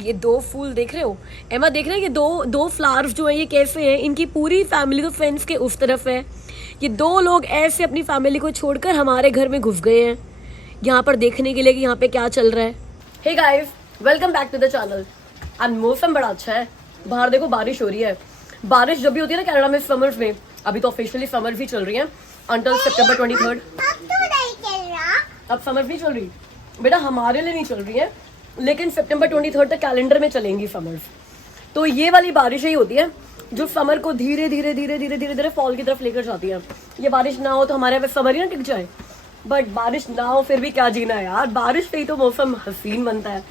ये दो फूल देख रहे हो एमा, देख रहे हैं ये दो फ्लावर्स जो हैं ये कैसे हैं, इनकी पूरी फैमिली तो फेंस के उस तरफ है, ये दो लोग ऐसे अपनी फैमिली को छोड़कर हमारे घर में घुस गए हैं यहाँ पर देखने के लिए कि यहाँ पे क्या चल रहा है। Hey guys, welcome back to the channel. And मौसम बड़ा अच्छा है, बाहर देखो बारिश हो रही है। बारिश जब भी होती है ना कनाडा में समर्स में, अभी तो ऑफिशियली समर भी चल रही है अंटिल सितंबर 23। अब समर नहीं चल रही बेटा, हमारे लिए नहीं चल रही है, लेकिन सितंबर 23 तक कैलेंडर में चलेंगी समर्स। तो ये वाली बारिश ही होती है जो समर को धीरे धीरे धीरे धीरे धीरे धीरे फॉल की तरफ लेकर जाती है। ये बारिश ना हो तो हमारे यहाँ समर ही ना टिक जाए, बट बारिश ना हो फिर भी क्या जीना है यार, बारिश से ही तो मौसम हसीन बनता है।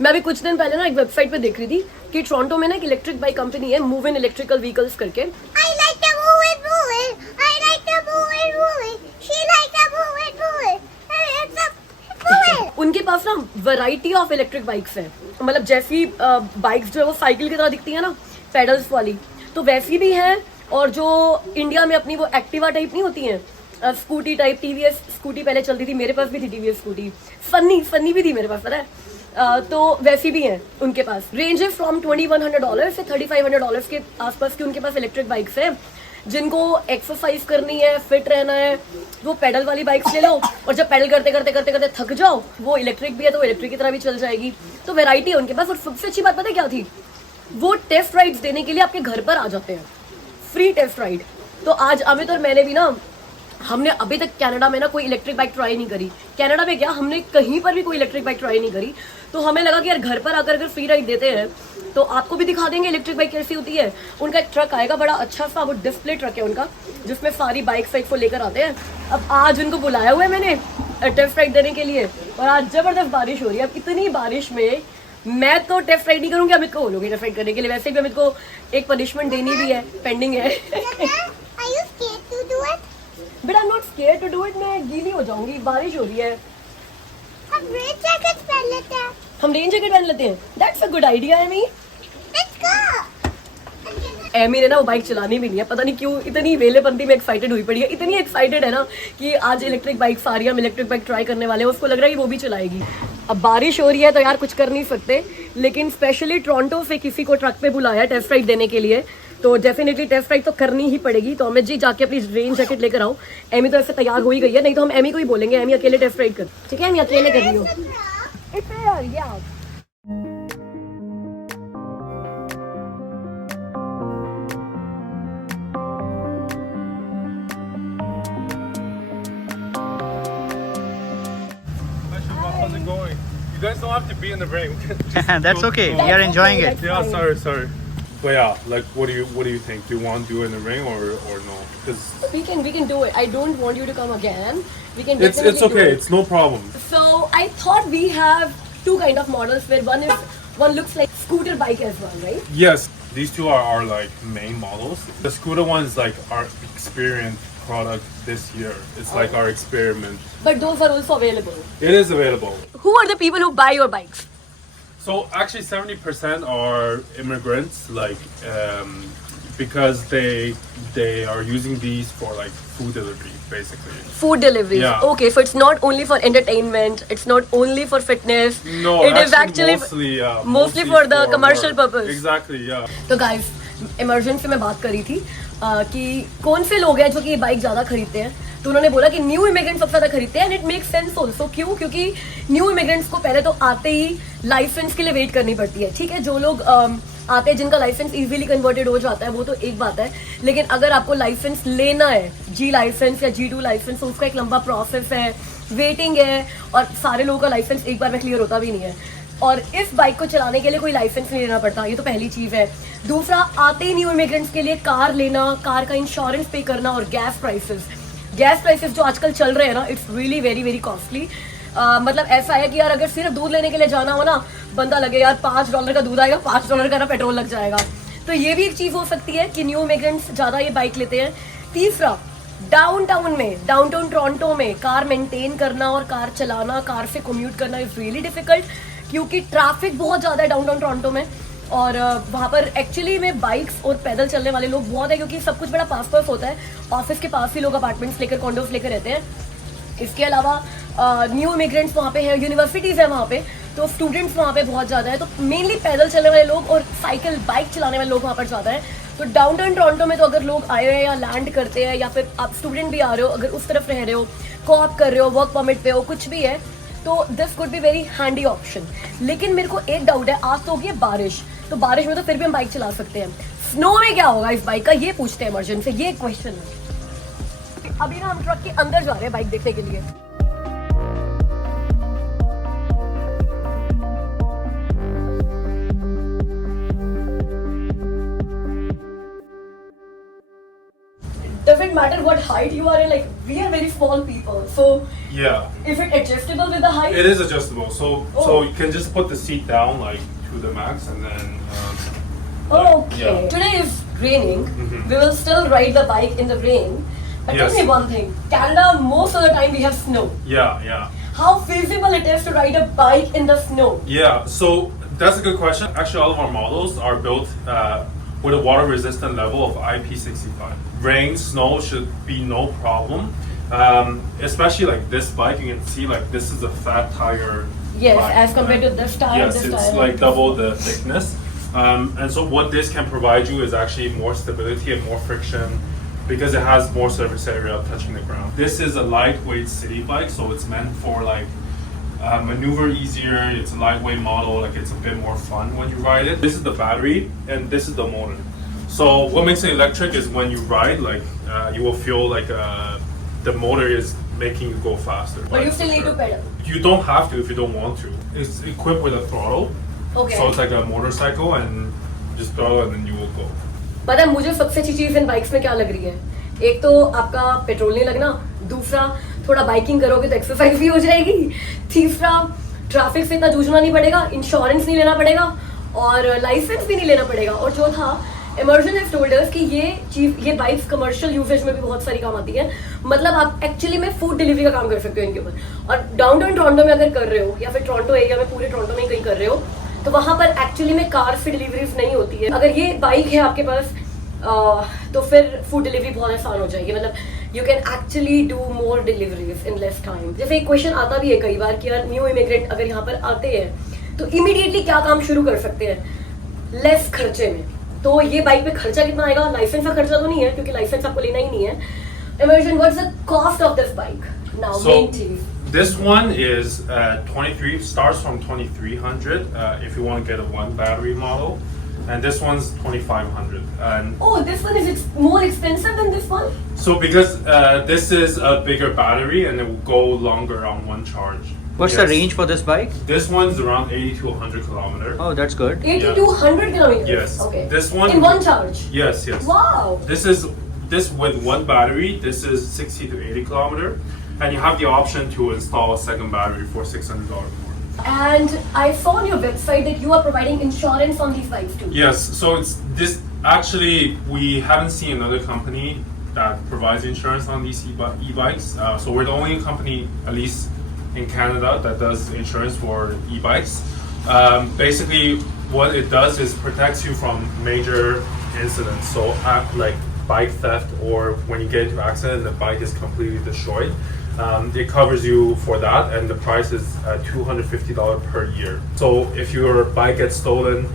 मैं अभी कुछ दिन पहले ना एक वेबसाइट पे देख रही थी कि टोरंटो में ना एक इलेक्ट्रिक बाइक कंपनी है, मूव इन इलेक्ट्रिकल व्हीकल्स करके। उनके पास ना वैरायटी ऑफ इलेक्ट्रिक बाइक्स है, मतलब जैसी बाइक्स जो है वो साइकिल की तरह दिखती है ना, पेडल्स वाली, तो वैसी भी है। और जो इंडिया में अपनी वो एक्टिवा टाइप नहीं होती हैं, स्कूटी टाइप, टीवीएस स्कूटी पहले चलती थी, मेरे पास भी थी टीवीएस स्कूटी, फनी भी थी मेरे पास, पता है। तो वैसी भी हैं उनके पास। रेंज है फ्रॉम $2100 से $3500 के आसपास की उनके पास इलेक्ट्रिक बाइक्स है। जिनको एक्सरसाइज करनी है, फिट रहना है, वो पेडल वाली बाइक्स ले लो, और जब पेडल करते करते करते करते थक जाओ, वो इलेक्ट्रिक भी है तो इलेक्ट्रिक की तरह भी चल जाएगी। तो वैरायटी है उनके पास। और सबसे अच्छी बात पता है क्या थी, वो टेस्ट राइड्स देने के लिए आपके घर पर आ जाते हैं, फ्री टेस्ट राइड। तो आज अमित और मैंने भी ना, हमने अभी तक कनाडा में ना कोई इलेक्ट्रिक बाइक ट्राई नहीं करी। कनाडा में क्या, हमने कहीं पर भी कोई इलेक्ट्रिक बाइक ट्राई नहीं करी। तो हमें लगा कि यार घर पर आकर अगर फ्री राइड देते हैं तो आपको भी दिखा देंगे इलेक्ट्रिक बाइक कैसी होती है। उनका एक ट्रक आएगा, बड़ा अच्छा सा वो डिस्प्ले ट्रक है उनका, जिसमें सारी बाइक्स को लेकर आते हैं। अब आज उनको बुलाया हुआ है मैंने टेस्ट राइड देने के लिए, और आज जबरदस्त बारिश हो रही है। अब इतनी बारिश में मैं तो टेस्ट राइड नहीं करूंगी, अमित को बोलूंगी टेस्ट राइड करने के लिए। वैसे भी अमित को एक पनिशमेंट देनी भी है, पेंडिंग है। But I am not scared to do it. मैं गीली हो जाऊंगी, बारिश हो रही है। हम रेन जैकेट पहन लेते हैं। हम रेन जैकेट पहन लेते हैं, that's a good idea. Amy ने ना वो बाइक चलानी भी नहीं है, पता नहीं क्यों इतनी वेलेपंती में एक्साइटेड हुई पड़ी है, इतनी एक्साइटेड है ना कि आज इलेक्ट्रिक बाइक आ रही है, हम इलेक्ट्रिक बाइक ट्राई करने वाले हैं। उसको लग रहा है कि वो भी चलाएगी। अब बारिश हो रही है तो यार कुछ कर नहीं सकते, लेकिन स्पेशली टोरंटो से किसी को ट्रक पे बुलाया टेस्ट राइड देने के लिए, तो डेफिनेटली टेस्ट राइड तो करनी ही पड़ेगी। तो अमित जी जाके अपनी रेन जैकेट लेकर आओ। एमी तो ऐसे तैयार हो ही गई है, नहीं तो हम एमी को ही बोलेंगे एमी अकेले टेस्ट राइड कर। ठीक है, एमी अकेले कर रही हो। How's it going? You guys don't have to be in the rain. That's okay. We are enjoying it. Yeah, sorry. But yeah, like, what do you think? Do you want to do it in the rain or no? Because We can do it. I don't want you to come again. We can it's definitely okay. do it. It's no problem. So I thought we have two kind of models where one looks like scooter bike as well, right? Yes, these two are our like main models. The scooter one is like our experiment product this year. It's like our experiment. But those are also available. It is available. Who are the people who buy your bikes? So actually, 70% are immigrants, like because they are using these for like food delivery, basically. Food deliveries. Yeah. Okay, so it's not only for entertainment. It's not only for fitness. No, it is actually mostly for the commercial work. purpose. Exactly, yeah. तो guys, emergency में बात करी थी कि कौन से लोग हैं जो कि ये बाइक ज्यादा खरीदते हैं। तो उन्होंने बोला कि न्यू इमिग्रेंट्स सबसे ज्यादा खरीदते हैं, and it make sense also. क्यों? क्योंकि न्यू इमिग्रेंट्स को पहले तो आते ही लाइसेंस के लिए वेट करनी पड़ती है। ठीक है, जो लोग आते हैं जिनका लाइसेंस इजीली कन्वर्टेड हो जाता है वो तो एक बात है, लेकिन अगर आपको लाइसेंस लेना है, जी लाइसेंस या G2 लाइसेंस, तो उसका एक लंबा प्रोसेस है, वेटिंग है, और सारे लोगों का लाइसेंस एक बार में क्लियर होता भी नहीं है। और इस बाइक को चलाने के लिए कोई लाइसेंस नहीं लेना पड़ता, ये तो पहली चीज है। दूसरा, आते ही न्यू इमिग्रेंट्स के लिए कार लेना, कार का इंश्योरेंस पे करना, और गैस प्राइसेस जो आजकल चल रहे हैं ना, it's really very very costly. मतलब ऐसा है कि यार अगर सिर्फ दूध लेने के लिए जाना हो ना, बंदा लगे यार $5 का दूध आएगा, $5 का ना पेट्रोल लग जाएगा। तो ये भी एक चीज हो सकती है कि न्यू इमिग्रेंट्स ज्यादा ये बाइक लेते हैं। तीसरा, डाउनटाउन टोरंटो में कार मेंटेन करना और कार चलाना, कार से कम्यूट करना इज रियली डिफिकल्ट, क्योंकि ट्रैफिक बहुत ज्यादा है डाउनटाउन टोरंटो में। और वहाँ पर एक्चुअली में बाइक्स और पैदल चलने वाले लोग बहुत है, क्योंकि सब कुछ बड़ा पास होता है। ऑफिस के पास ही लोग अपार्टमेंट्स लेकर, कॉन्डोस लेकर रहते हैं। इसके अलावा न्यू इमिग्रेंट्स वहाँ पे हैं, यूनिवर्सिटीज़ है वहाँ पे, तो स्टूडेंट्स वहाँ पे बहुत ज़्यादा है, तो मेनली पैदल चलने वाले लोग और साइकिल बाइक चलाने वाले लोग वहाँ पर ज़्यादा है। तो डाउनटाउन टोरंटो में तो अगर लोग आए हैं या लैंड करते हैं या फिर आप स्टूडेंट भी आ रहे हो, अगर उस तरफ रह रहे हो, को-ऑप कर रहे हो, वर्क परमिट पे हो, कुछ भी है, तो this could be very handy option. लेकिन मेरे को एक डाउट है, आज तो होगी है बारिश, तो बारिश में तो फिर भी हम बाइक चला सकते हैं, स्नो में क्या होगा इस बाइक का, ये पूछते हैं इमर्जन से, ये क्वेश्चन है। अभी ना हम ट्रक के अंदर जा रहे हैं बाइक देखने के लिए। Doesn't matter what height you are in, like we are very small people, so Yeah, is it adjustable with the height? it is adjustable. So Oh. so you can just put the seat down like to the max, and then Okay. yeah. Today is raining. Mhm. We will still ride the bike in the rain. But Yes. tell me one thing. Canada, most of the time we have snow. Yeah. How feasible it is to ride a bike in the snow? Yeah, so that's a good question. Actually, all of our models are built with a water resistant level of IP65. Rain, snow should be no problem. Especially like this bike, you can see like this is a fat tire. Yes, bike, as compared right? to this tire, Yes, this it's tire. like double the thickness. And so what this can provide you is actually more stability and more friction because it has more surface area touching the ground. This is a lightweight city bike, so it's meant for like maneuver easier. It's a lightweight model, like it's a bit more fun when you ride it. This is the battery and this is the motor. So what makes it electric is when you ride, like you will feel like the motor is making you go faster. But you still need to pedal. You don't have to if you don't want to. It's equipped with a throttle. Okay. So it's like a motorcycle and just throttle and then you will go. पता है मुझे सबसे अच्छी चीज इन bikes में क्या लग रही है? एक तो आपका पेट्रोल नहीं लगना, दूसरा थोड़ा बाइकिंग करोगे तो एक्सरसाइज भी हो जाएगी, तीसरा ट्रैफिक से इतना जूझना नहीं पड़ेगा, इंश्योरेंस नहीं लेना पड़ेगा और लाइसेंस भी नहीं लेना पड़ेगा। और चौथा, इमर्जन हैव टोल्ड अस कि ये बाइक्स कमर्शियल यूसेज में भी बहुत सारी काम आती है। मतलब आप एक्चुअली में फूड डिलीवरी का काम कर सकते हो इनके ऊपर। और डाउनटाउन टोरंटो में अगर कर रहे हो या फिर टोरंटो एरिया में, पूरे टोरंटो में कहीं कर रहे हो, तो वहां पर एक्चुअली में कार से डिलीवरीज नहीं होती है। अगर ये बाइक है आपके पास तो फिर फूड डिलीवरी बहुत आसान हो जाएगी। मतलब you can actually do more deliveries in less time. जैसे एक क्वेश्चन आता भी है कई बार कि यार न्यू इमिग्रेंट अगर यहाँ पर आते हैं तो इमीडिएटली क्या काम शुरू कर सकते हैं लेस खर्चे में। तो ये बाइक पे खर्चा कितना आएगा? लाइसेंस का खर्चा तो नहीं है क्योंकि लाइसेंस आपको लेना ही नहीं है। Immersion, what's the cost of this bike now? Main चीज, This one is 23, starts from 2300 if you want to get a one battery model, and this one's 2500. And oh, this one is more expensive than this one? so because this is a bigger battery and it will go longer on one charge. What's the range for this bike? This one's around 80 to 100 kilometer. Oh, that's good. 80 Yeah. to 100 kilometers? Yes. Okay. This one in one charge? Yes. Wow. This with one battery. This is 60 to 80 kilometer, and you have the option to install a second battery for $600 more. And I saw on your website that you are providing insurance on these bikes too. Yes, so it's this actually we haven't seen another company that provides insurance on these e-bikes. So we're the only company, at least in Canada, that does insurance for e-bikes. Basically, what it does is protects you from major incidents. So like bike theft, or when you get into an accident, the bike is completely destroyed. It covers you for that, and the price is $250 per year. So if your bike gets stolen,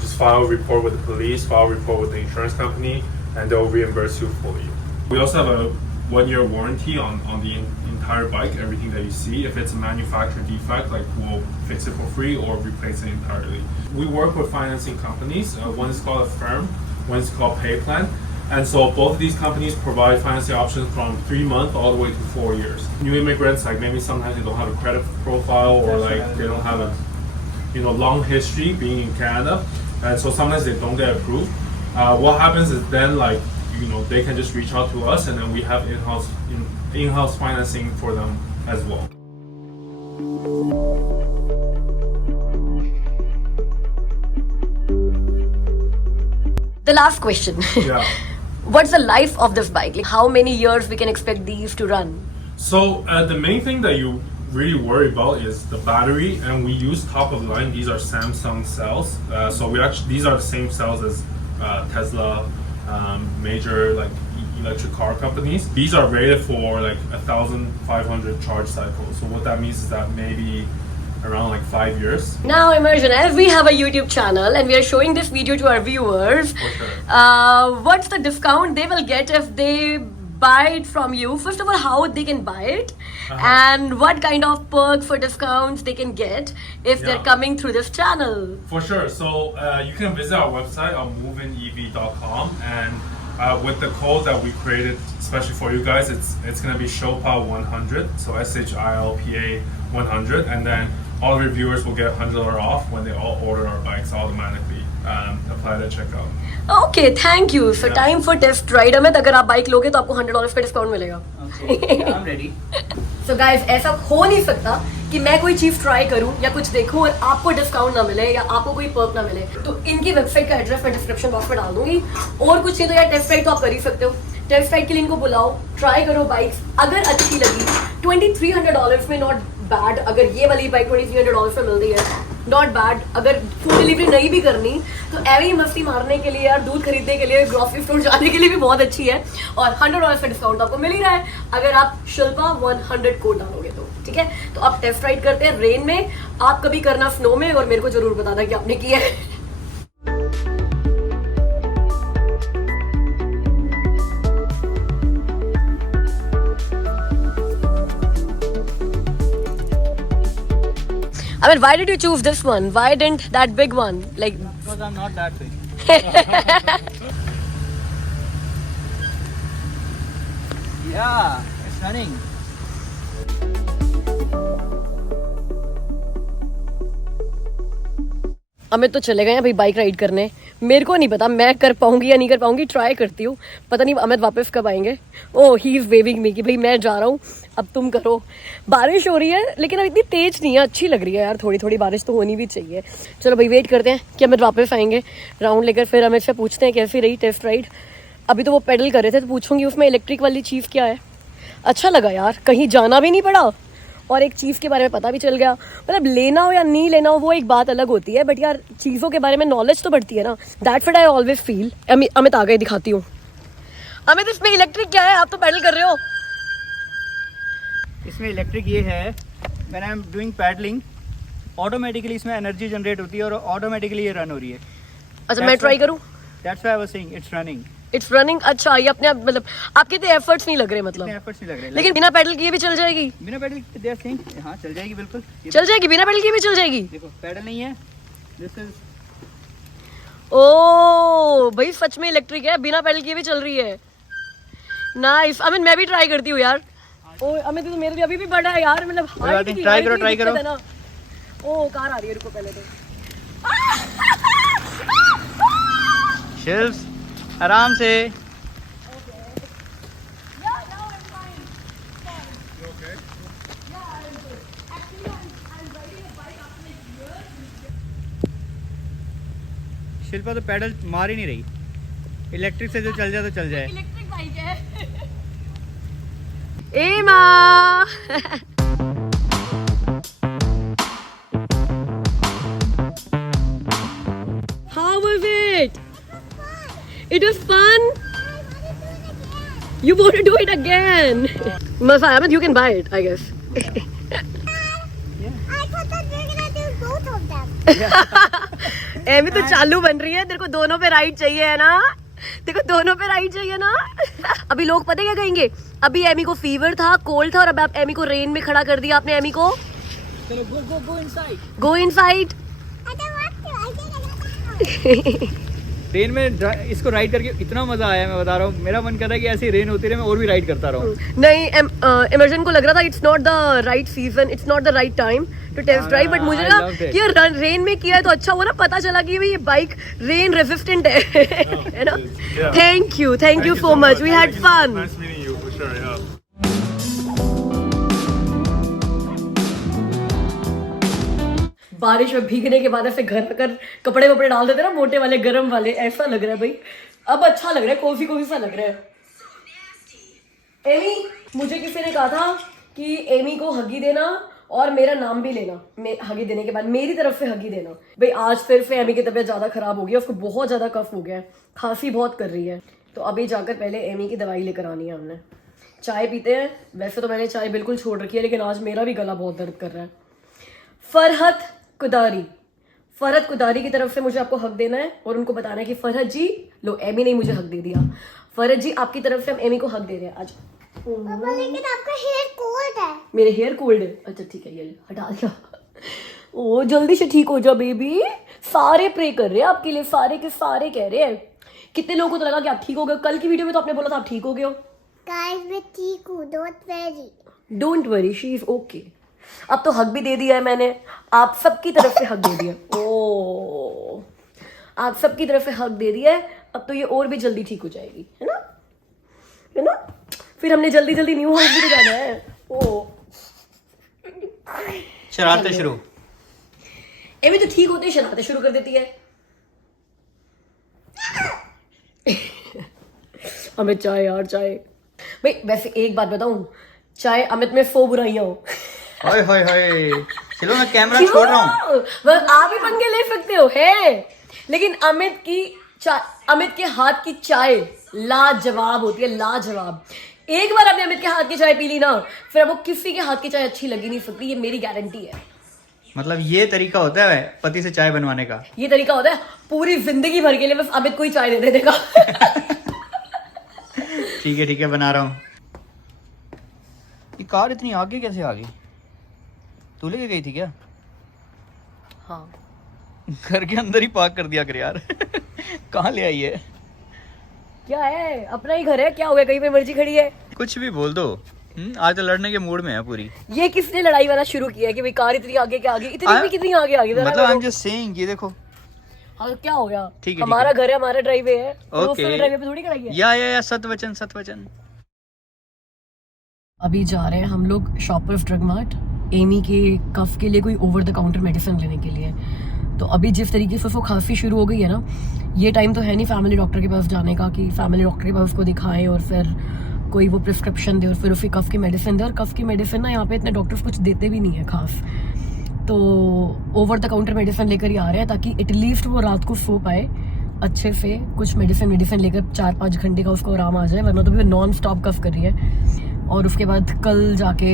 just file a report with the police, file a report with the insurance company, and they'll reimburse you fully. We also have a 1-year warranty on the entire bike, everything that you see. If it's a manufacturer defect, like we'll fix it for free or replace it entirely. We work with financing companies. One is called Affirm, one is called PayPlan. And so both of these companies provide financing options from 3 months all the way to 4 years. New immigrants, like maybe sometimes they don't have a credit profile or like they don't have a long history being in Canada, and so sometimes they don't get approved. What happens is then they can just reach out to us, and then we have in-house financing for them as well. The last question. Yeah. What's the life of this bike? Like how many years we can expect these to run? So the main thing that you really worry about is the battery, and we use top of the line. These are Samsung cells. So these are the same cells as Tesla, major electric car companies. These are rated for 1,500 charge cycles. So what that means is that maybe around like 5 years. Now, Immersion, as we have a YouTube channel and we are showing this video to our viewers, For sure. what's the discount they will get if they buy it from you? First of all, how they can buy it, and what kind of perks for discounts they can get if they're Yeah. coming through this channel. For sure. So you can visit our website on moveinev.com, and with the code that we created especially for you guys, it's gonna be Shilpa 100. So SHILPA 100, and then all reviewers will get $100 off when they all order our bikes automatically. Apply at checkout. Okay, thank you. So Yeah. time for test ride. Amit, अगर आप bike लोगे तो आपको $100 का discount मिलेगा. Okay, I'm ready. So guys, ऐसा हो नहीं सकता कि मैं कोई चीज ट्राई करूं या कुछ देखूं और आपको डिस्काउंट ना मिले या आपको कोई पर्क ना मिले. तो इनकी वेबसाइट का एड्रेस मैं डिस्क्रिप्शन बॉक्स में डाल दूंगी. और कुछ नहीं तो यार टेस्ट राइड तो आप कर ही सकते हो. टेस्ट राइड के लिए इनको बुलाओ, ट्राई करो बाइक्स. अगर अच्छी लगी $2,300 में नॉट बैड. अगर ये वाली बाइक $2,300 में मिलती है नॉट बैड. अगर फूड डिलीवरी नहीं भी करनी तो ऐसे ही मस्ती मारने के लिए यार, दूध खरीदने के लिए, ग्रोसरी स्टोर जाने के लिए भी बहुत अच्छी है. और $100 का डिस्काउंट आपको मिल ही रहा है अगर आप शिल्पा 100 कोड डालोगे तो. ठीक है, तो आप टेस्ट राइड करते हैं रेन में. आप कभी करना स्नो में और मेरे को जरूर बताना कि आपने किया है. I mean, why did you choose this one? Why didn't that big one? Like, Because I'm not that big. Yeah, it's running. Amit तो चले गए हैं भाई बाइक राइड करने. मेरे को नहीं पता मैं कर पाऊंगी या नहीं कर पाऊंगी. ट्राई करती हूँ, पता नहीं अमित वापस कब आएंगे. ओह, ही इज वेविंग मी कि भाई मैं जा रहा हूँ, अब तुम करो. बारिश हो रही है लेकिन अब इतनी तेज नहीं है. अच्छी लग रही है यार, थोड़ी थोड़ी बारिश तो होनी भी चाहिए. चलो भाई वेट करते हैं कि अमित वापस आएंगे राउंड लेकर. फिर अमित से पूछते हैं कैसी रही टेस्ट राइड. अभी तो वो पेडल कर रहे थे तो पूछूंगी उसमें इलेक्ट्रिक वाली चीज़ क्या है. अच्छा लगा यार, कहीं जाना भी नहीं पड़ा और एक चीज़ के बारे में पता भी चल गया. मतलब लेना हो या नहीं लेना हो वो एक बात अलग होती है, बट यार चीज़ों के बारे में नॉलेज तो बढ़ती है ना. That's what I always feel. Amit आ गए, दिखाती हूँ. अमित, इसमें इलेक्ट्रिक क्या है? आप तो पैडल कर रहे हो. इसमें इलेक्ट्रिक ये है, when I am doing pedalling automatically इसमें एनर्जी जनरेट होती है और ऑटोमेटिकली ये रन हो रही है. अच्छा, मैं ट्राई करूँ. That's why I was saying it's running. It's running. अच्छा, ये अपने आप मतलब आपके तो एफर्ट्स नहीं लग रहे मतलब. इतने एफर्ट्स नहीं लग रहे. लेकिन बिना पैडल किए भी चल जाएगी. बिना पैडल दे आर सेइंग हाँ चल जाएगी बिल्कुल. ये चल जाएगी, बिना पैडल किए भी चल जाएगी. देखो पैडल नहीं है, दिस इज. ओ भाई, सच में इलेक्ट्रिक है, बिना पैडल किए भी चल रही है. नाइस. अमित, मैं भी ट्राई करती हूँ यार. ओ अमित, तो मेरे लिए अभी भी बड़ा है यार. मतलब height की try करो, दिक्कत try करो. है ना. ओ कार आ रही है, रुको पहले तो. शिल्प्स आराम से. शिल्पा तो पैडल मार ही नहीं रही. इलेक्ट्रिक से जो चल जाए तो चल जाए. इलेक्ट्रिक बाइक है. ए माँ. How was it? It was fun. You want to do it again? Masa, Ahmed, you can buy it, I guess. I thought that we were gonna do both of them. Amy तो चालू बन रही है. तेरे को दोनों पे ride चाहिए है ना? तेरे को दोनों पे राइड चाहिए ना? अभी लोग पता क्या कहेंगे, अभी एमी को फीवर था, कोल्ड था और अब एमी को रेन में खड़ा कर दिया आपने. एमी को चलो go inside. Go inside. I don't want to. I think I got out. Train में इसको राइड करके इतना मजा आया, मैं बता रहा हूँ. मेरा मन कर रहा है कि ऐसे ही रेन होती रहे, मैं और भी राइड करता रहूँ. नहीं, इमर्जन को लग रहा था it's not the right season, it's not the right time to test drive. But मुझे I ना loved it. कि रेन में किया है तो अच्छा हुआ ना. पता चला कि ये बाइक रेन रेजिस्टेंट है ना. Yeah. Thank you so much. We had fun. Nice meeting you, for sure. Yeah. बारिश में भीगने के बाद ऐसे घर आकर कपड़े वपड़े डाल देते ना, मोटे वाले गर्म वाले. ऐसा लग रहा है भाई, अब अच्छा लग रहा है, कॉफी कॉफी सा लग रहा है. एमी, मुझे किसी ने कहा था कि एमी को हगी देना और मेरा नाम भी लेना. हगी देने के बाद मेरी तरफ से हगी देना. भाई आज फिर से एमी की तबीयत ज्यादा खराब हो गई है. उसको बहुत ज्यादा कफ हो गया है, खांसी बहुत कर रही है. तो अभी जाकर पहले एमी की दवाई लेकर आनी है हमने. चाय पीते हैं. वैसे तो मैंने चाय बिल्कुल छोड़ रखी है लेकिन आज मेरा भी गला बहुत दर्द कर रहा है. फरहत कुदारी, फरहत कुदारी की तरफ से मुझे आपको हक देना है और उनको बताना है कि फरहत जी, लो एमी ने मुझे हक दे दिया, फरहत जी आपकी तरफ से हम एमी को हक दे रहे हैं आज। पापा लेकिन आपका हेयर कोल्ड है। मेरे हेयर कोल्ड है, अच्छा ठीक है, ये ले, हटा दिया। ओ जल्दी से ठीक हो जा बेबी, सारे प्रे कर रहे हैं आपके लिए, सारे के सारे कह रहे हैं। कितने लोगों को तो लगा कि आप ठीक हो गए, कल की वीडियो में तो आपने बोला था आप ठीक हो गए हो। गाइस मैं ठीक हूँ, don't worry, she is okay. अब तो हक भी दे दिया है मैंने, आप सबकी तरफ से हक दे दिया। ओ आप सबकी तरफ से हक दे दिया है, अब तो ये और भी जल्दी ठीक हो जाएगी, है ना, है ना। फिर हमने जल्दी जल्दी न्यू हाउस भी तो जाना है। ओ शरारतें शुरू। एमी तो ठीक होते ही शरारतें शुरू कर देती है। अमित चाय यार, चाय भाई। वैसे एक बात बताऊं, चाहे अमित में 100 बुराइयां हो, हाय हाय हाय, चलो मैं कैमरा छोड़ रहा हूँ। बस आप ही पंगे ले सकते हो है, लेकिन अमित के हाथ की चाय लाजवाब होती है, लाजवाब। एक बार आपने अमित के हाथ की चाय पी ली ना, फिर वो किसी के हाथ की चाय अच्छी लगी नहीं सकती, ये मेरी गारंटी है। मतलब ये तरीका होता है पति से चाय बनवाने का? ये तरीका होता है पूरी जिंदगी भर के लिए बस अमित को ही चाय दे देने का। ठीक है बना रहा हूँ। ये कार इतनी आगे कैसे आ गई? तू लेके गई थी क्या? हाँ, घर के अंदर ही पार्क कर दिया कर यार। कहाँ ले आई है? क्या है, अपना ही घर है, क्या हो गया, कहीं पे मर्जी खड़ी है। कुछ भी बोल दो। आज तो लड़ने के मूड में है पूरी। ये किसने लड़ाई वाला शुरू किया है कि भाई कार इतनी आगे क्या आ गई, इतनी भी कितनी आगे आ गई? मतलब आई एम जस्ट सेइंग, ये देखो। हाँ क्या हो गया, ठीक है, हमारा घर है, हमारा ड्राइवे है, ओके। ड्राइवे पे थोड़ी कराई है। या सतवचन। अभी जा रहे हैं हम लोग शॉपर्स ड्रग मार्ट, एमी के कफ के लिए कोई ओवर द काउंटर मेडिसिन लेने के लिए। तो अभी जिस तरीके से उसको खांसी शुरू हो गई है ना, ये टाइम तो है नहीं फैमिली डॉक्टर के पास जाने का कि फैमिली डॉक्टर के पास उसको दिखाएं और फिर कोई वो प्रिस्क्रिप्शन दे और फिर उसकी कफ की मेडिसिन दे। और कफ की मेडिसिन ना यहाँ पे इतने डॉक्टर्स कुछ देते भी नहीं है खास, तो ओवर द काउंटर मेडिसिन लेकर ही आ रहे हैं ताकि एटलीस्ट वो रात को सो पाए अच्छे से। कुछ मेडिसिन लेकर 4-5 घंटे का उसको आराम आ जाए, वरना तो भी नॉन स्टॉप कफ कर रही है। और उसके बाद कल जाके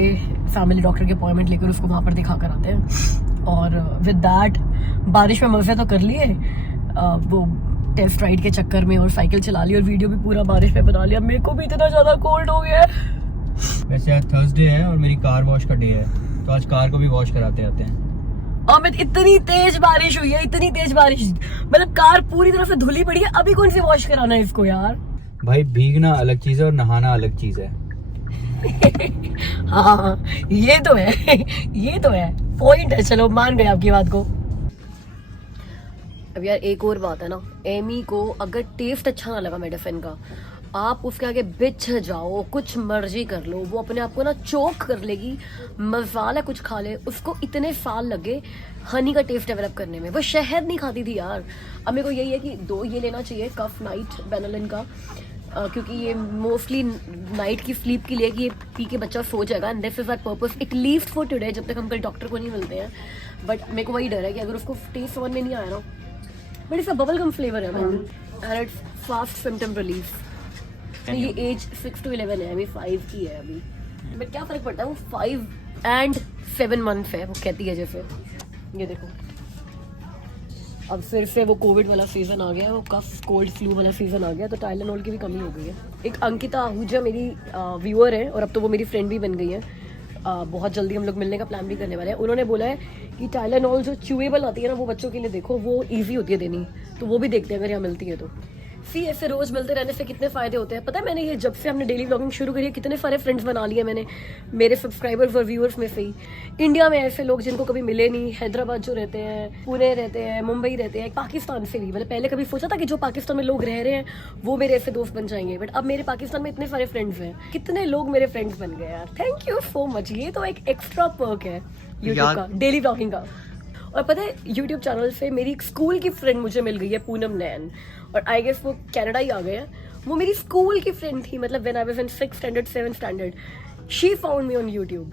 फैमिली डॉक्टर के अपॉइंटमेंट लेकर उसको वहाँ पर दिखा कर आते हैं। और विद दैट बारिश में मज़े तो कर लिए, वो टेस्ट राइड के चक्कर में, और साइकिल चला ली और वीडियो भी पूरा बारिश में बना लिया। मेरे को भी इतना ज़्यादा कोल्ड हो गया है। वैसे आज थर्सडे है और मेरी कार वॉश का डे है, तो आज कार को भी वॉश कराते आते हैं। अमित इतनी तेज बारिश हुई है, इतनी तेज बारिश, मतलब कार पूरी तरह से धुली पड़ी है। अभी कौन सी वॉश कराना है इसको यार? भाई भीगना अलग चीज है और नहाना अलग चीज है। हाँ ये तो है, ये तो है, पॉइंट है। चलो मान गए आपकी बात को। अब यार एक और बात है ना, एमी को अगर टेस्ट अच्छा ना लगा मेडिसिन का, आप उसके आगे बिछ जाओ, कुछ मर्जी कर लो, वो अपने आप को ना चोक कर लेगी। मसाला कुछ खा ले, उसको इतने साल लगे हनी का टेस्ट डेवलप करने में। वो शहद नहीं खाती थी यार। अब मेरे को यही है कि 2 ये लेना चाहिए, कफ नाइट बेनालिन का, क्योंकि ये मोस्टली नाइट की स्लीप के लिए, कि ये पी के बच्चा सो जाएगा। And this is that purpose at least for today, जब तक हम कल डॉक्टर को नहीं मिलते हैं। बट मेरे को वही डर है कि अगर उसको टेस्ट समझ में नहीं आया ना, बट इसका बबल गम फ्लेवर है and it's fast symptom relief. ये एज 6 to 11 है, अभी 5 की है अभी, बट क्या फर्क पड़ता है, वो 5 and 7 months है, वो कहती है जैसे। ये देखो अब फिर से वो कोविड वाला सीजन आ गया है, वो कफ कोल्ड फ्लू वाला सीजन आ गया, तो टाइलेनॉल की भी कमी हो गई है। एक अंकिता आहूजा मेरी व्यूअर है और अब तो वो मेरी फ्रेंड भी बन गई है। बहुत जल्दी हम लोग मिलने का प्लान भी करने वाले हैं। उन्होंने बोला है कि टाइलेनॉल जो च्यूएबल आती है ना, वो बच्चों के लिए देखो, वो ईजी होती है देनी, तो वो भी देखते हैं अगर यहाँ मिलती है तो। ऐसे रोज मिलते रहने से कितने फायदे होते हैं पता है। मैंने ये जब से हमने डेली व्लॉगिंग शुरू करी है, कितने सारे फ्रेंड्स बना लिए मैंने, मेरे सब्सक्राइबर्स और व्यूअर्स में से ही। इंडिया में ऐसे लोग जिनको कभी मिले नहीं, हैदराबाद जो रहते हैं, पुणे रहते हैं, मुंबई रहते हैं, पाकिस्तान से भी। मतलब पहले कभी सोचा था कि जो पाकिस्तान में लोग रह रहे हैं वो मेरे ऐसे दोस्त बन जाएंगे, बट अब मेरे पाकिस्तान में इतने सारे फ्रेंड्स हैं, कितने लोग मेरे फ्रेंड्स बन गए यार। Thank you so much. ये तो एक एक्स्ट्रा पर्क है यूट्यूब का, डेली व्लॉगिंग का। और पता है यूट्यूब चैनल से मेरी एक स्कूल की फ्रेंड मुझे मिल गई है, पूनम नैन, और आई गेस वो कनाडा ही आ गए हैं। वो मेरी स्कूल की फ्रेंड थी, मतलब when I was in 6th standard 7th standard, she found me on YouTube.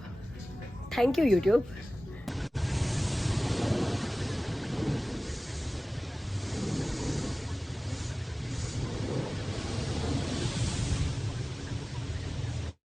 Thank you YouTube.